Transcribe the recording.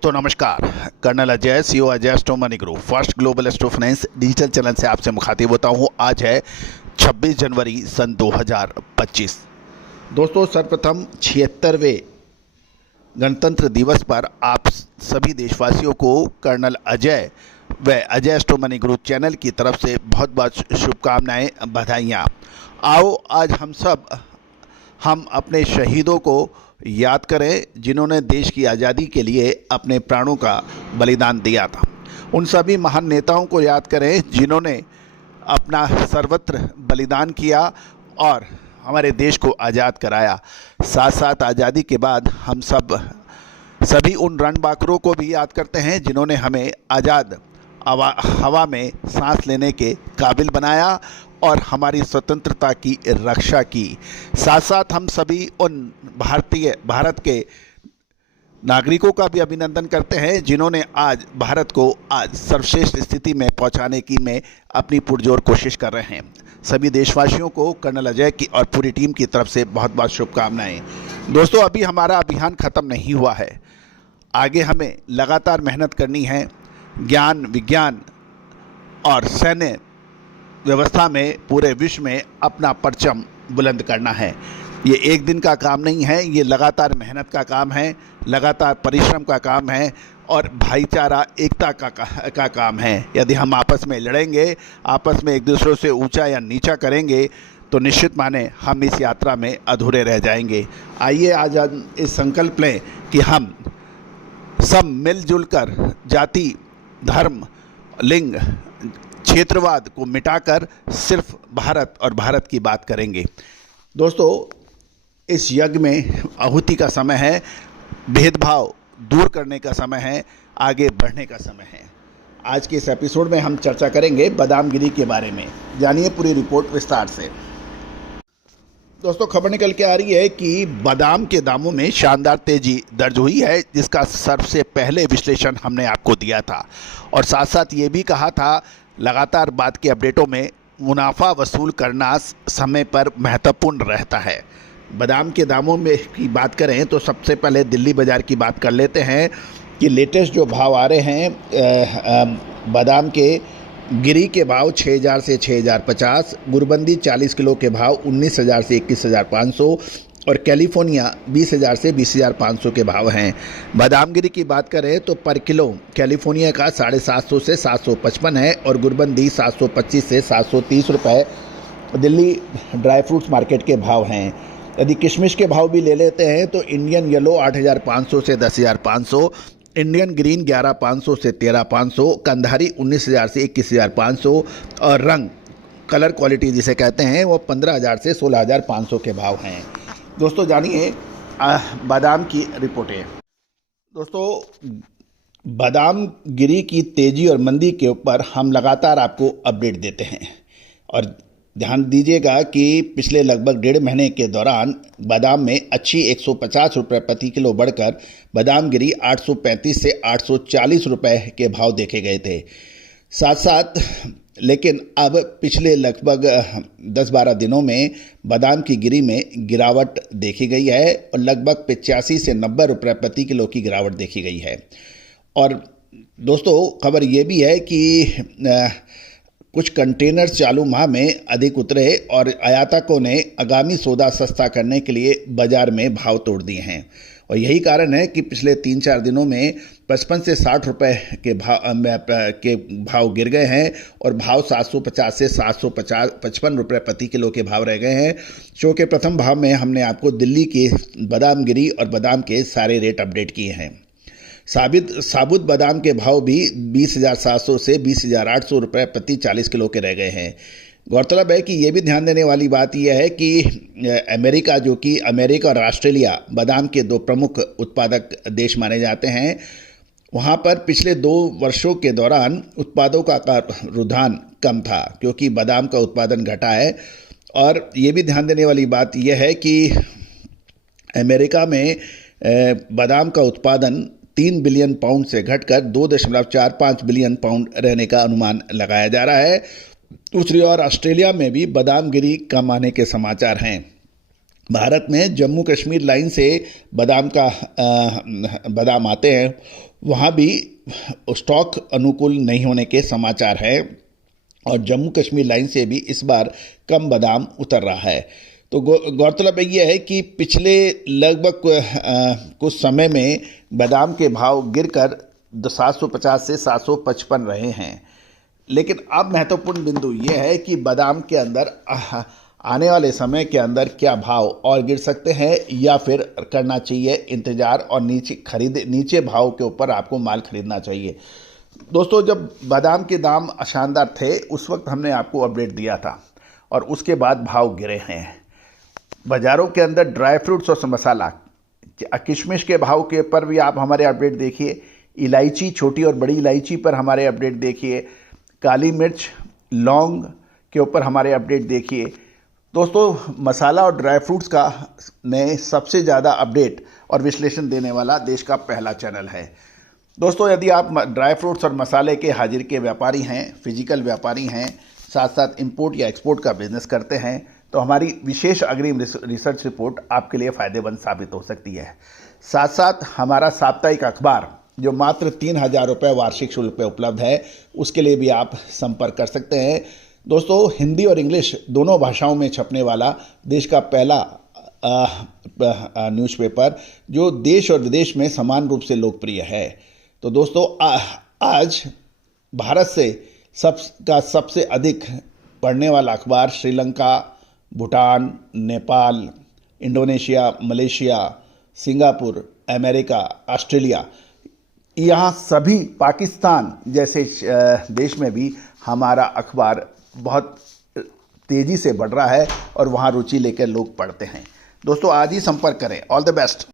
दोस्तों नमस्कार। Colonel Ajay, CEO Ajay Astro Money Group First Global Astro Finance digital channel से आपसे मुखातिब होता हूं। आज है 26 जनवरी सन 2025। दोस्तों सर्वप्रथम 76वें गणतंत्र दिवस पर आप सभी देशवासियों को कर्नल अजय व Ajay Astro Money group channel की तरफ से बहुत बहुत शुभकामनाएं, बधाइयाँ। आओ आज हम अपने शहीदों को याद करें जिन्होंने देश की आज़ादी के लिए अपने प्राणों का बलिदान दिया था। उन सभी महान नेताओं को याद करें जिन्होंने अपना सर्वत्र बलिदान किया और हमारे देश को आज़ाद कराया। साथ साथ आज़ादी के बाद हम सभी उन रणबांकुरों को भी याद करते हैं जिन्होंने हमें आज़ाद हवा में सांस लेने के काबिल बनाया और हमारी स्वतंत्रता की रक्षा की। साथ साथ हम सभी उन भारत के नागरिकों का भी अभिनंदन करते हैं जिन्होंने आज भारत को आज सर्वश्रेष्ठ स्थिति में पहुंचाने की में अपनी पुरजोर कोशिश कर रहे हैं। सभी देशवासियों को कर्नल अजय की और पूरी टीम की तरफ से बहुत बहुत शुभकामनाएं। दोस्तों अभी हमारा अभियान ख़त्म नहीं हुआ है, आगे हमें लगातार मेहनत करनी है। ज्ञान, विज्ञान और सैन्य व्यवस्था में पूरे विश्व में अपना परचम बुलंद करना है। ये एक दिन का काम नहीं है, ये लगातार मेहनत का काम है, लगातार परिश्रम का काम है और भाईचारा एकता का काम है। यदि हम आपस में लड़ेंगे, आपस में एक दूसरे से ऊंचा या नीचा करेंगे तो निश्चित माने हम इस यात्रा में अधूरे रह जाएंगे। आइए आज इस संकल्प लें कि हम सब मिलजुल कर जाति, धर्म, लिंग, क्षेत्रवाद को मिटाकर सिर्फ भारत और भारत की बात करेंगे। दोस्तों इस यज्ञ में आहुति का समय है, भेदभाव दूर करने का समय है, आगे बढ़ने का समय है। आज के इस एपिसोड में हम चर्चा करेंगे बादामगिरी के बारे में। जानिए पूरी रिपोर्ट विस्तार से। दोस्तों खबर निकल के आ रही है कि बादाम के दामों में शानदार तेजी दर्ज हुई है, जिसका सबसे पहले विश्लेषण हमने आपको दिया था और साथ साथ ये भी कहा था लगातार बाद के अपडेटों में मुनाफा वसूल करना समय पर महत्वपूर्ण रहता है। बादाम के दामों में की बात करें तो सबसे पहले दिल्ली बाज़ार की बात कर लेते हैं कि लेटेस्ट जो भाव आ रहे हैं बादाम के गिरी के भाव 6000 से 6050, गुरबंदी 40 किलो के भाव 19000 से 21500 और कैलिफोर्निया 20000 से 20500 के भाव हैं। बादामगिरी की बात करें तो पर किलो कैलिफोर्निया का 750 से 755 है और गुरबंदी 725 से 730 रुपये दिल्ली ड्राई फ्रूट्स मार्केट के भाव हैं। यदि किशमिश के भाव भी ले लेते हैं तो इंडियन येलो 8500 से 10500, इंडियन ग्रीन 11500 से 13500, कंधारी 19000 से 21500 और रंग कलर क्वालिटी जिसे कहते हैं वो 15000 से 16500 के भाव हैं। दोस्तों जानिए बादाम की रिपोर्टें। दोस्तों बादाम गिरी की तेजी और मंदी के ऊपर हम लगातार आपको अपडेट देते हैं और ध्यान दीजिएगा कि पिछले लगभग 1.5 महीने के दौरान बादाम में अच्छी 150 रुपये प्रति किलो बढ़कर बादाम गिरी 835 से 840 रुपये के भाव देखे गए थे। साथ साथ लेकिन अब पिछले लगभग 10-12 दिनों में बादाम की गिरी में गिरावट देखी गई है और लगभग 85 से 90 रुपये प्रति किलो की गिरावट देखी गई है। और दोस्तों खबर ये भी है कि कुछ कंटेनर्स चालू माह में अधिक उतरे और आयातकों ने आगामी सौदा सस्ता करने के लिए बाजार में भाव तोड़ दिए हैं और यही कारण है कि पिछले 3-4 दिनों में 55 से 60 रुपये के भाव गिर गए हैं और भाव 750 से 755 रुपये प्रति किलो के भाव रह गए हैं। शो के प्रथम भाव में हमने आपको दिल्ली की बादामगिरी और बादाम के सारे रेट अपडेट किए हैं। साबुत बादाम के भाव भी 20,700 से 20,800 रुपये प्रति 40 किलो के रह गए हैं। गौरतलब है कि ये भी ध्यान देने वाली बात यह है कि अमेरिका, जो कि अमेरिका और ऑस्ट्रेलिया बादाम के 2 प्रमुख उत्पादक देश माने जाते हैं, वहाँ पर पिछले 2 वर्षों के दौरान उत्पादों का रुझान कम था क्योंकि बादाम का उत्पादन घटा है। और ये भी ध्यान देने वाली बात यह है कि अमेरिका में बादाम का उत्पादन 3 बिलियन पाउंड से घटकर 2.45 बिलियन पाउंड रहने का अनुमान लगाया जा रहा है। दूसरी ओर ऑस्ट्रेलिया में भी बादाम गिरी कम आने के समाचार हैं। भारत में जम्मू कश्मीर लाइन से बादाम आते हैं, वहाँ भी स्टॉक अनुकूल नहीं होने के समाचार हैं और जम्मू कश्मीर लाइन से भी इस बार कम बादाम उतर रहा है। तो गौरतलब यह है कि पिछले लगभग कुछ समय में बादाम के भाव गिरकर 750 से 755 रहे हैं, लेकिन अब महत्वपूर्ण बिंदु ये है कि बादाम के अंदर आने वाले समय के अंदर क्या भाव और गिर सकते हैं या फिर करना चाहिए इंतज़ार और नीचे भाव के ऊपर आपको माल खरीदना चाहिए। दोस्तों, जब बादाम के दाम शानदार थे उस वक्त हमने आपको अपडेट दिया था और उसके बाद भाव गिरे हैं। बाज़ारों के अंदर ड्राई फ्रूट्स और मसाला, किशमिश के भाव के पर भी आप हमारे अपडेट देखिए, इलायची, छोटी और बड़ी इलायची पर हमारे अपडेट देखिए, काली मिर्च, लौंग के ऊपर हमारे अपडेट देखिए। दोस्तों, मसाला और ड्राई फ्रूट्स का ने सबसे ज़्यादा अपडेट और विश्लेषण देने वाला देश का पहला चैनल है। दोस्तों, यदि आप ड्राई फ्रूट्स और मसाले के हाजिर के व्यापारी हैं, फिजिकल व्यापारी हैं, साथ साथ इंपोर्ट या एक्सपोर्ट का बिजनेस करते हैं, तो हमारी विशेष अग्रिम रिसर्च रिपोर्ट आपके लिए फ़ायदेमंद साबित हो सकती है। साथ साथ हमारा साप्ताहिक अखबार जो मात्र 3,000 रुपये वार्षिक शुल्क पे उपलब्ध है, उसके लिए भी आप संपर्क कर सकते हैं। दोस्तों, हिंदी और इंग्लिश दोनों भाषाओं में छपने वाला देश का पहला न्यूज़पेपर जो देश और विदेश में समान रूप से लोकप्रिय है। तो दोस्तों, आज भारत से सबसे अधिक पढ़ने वाला अखबार Sri Lanka, Bhutan, Nepal, Indonesia, Malaysia, Singapore, America, Australia, यहाँ सभी, पाकिस्तान जैसे देश में भी हमारा अखबार बहुत तेज़ी से बढ़ रहा है और वहाँ रुचि लेकर लोग पढ़ते हैं। दोस्तों, आज ही संपर्क करें। All the best.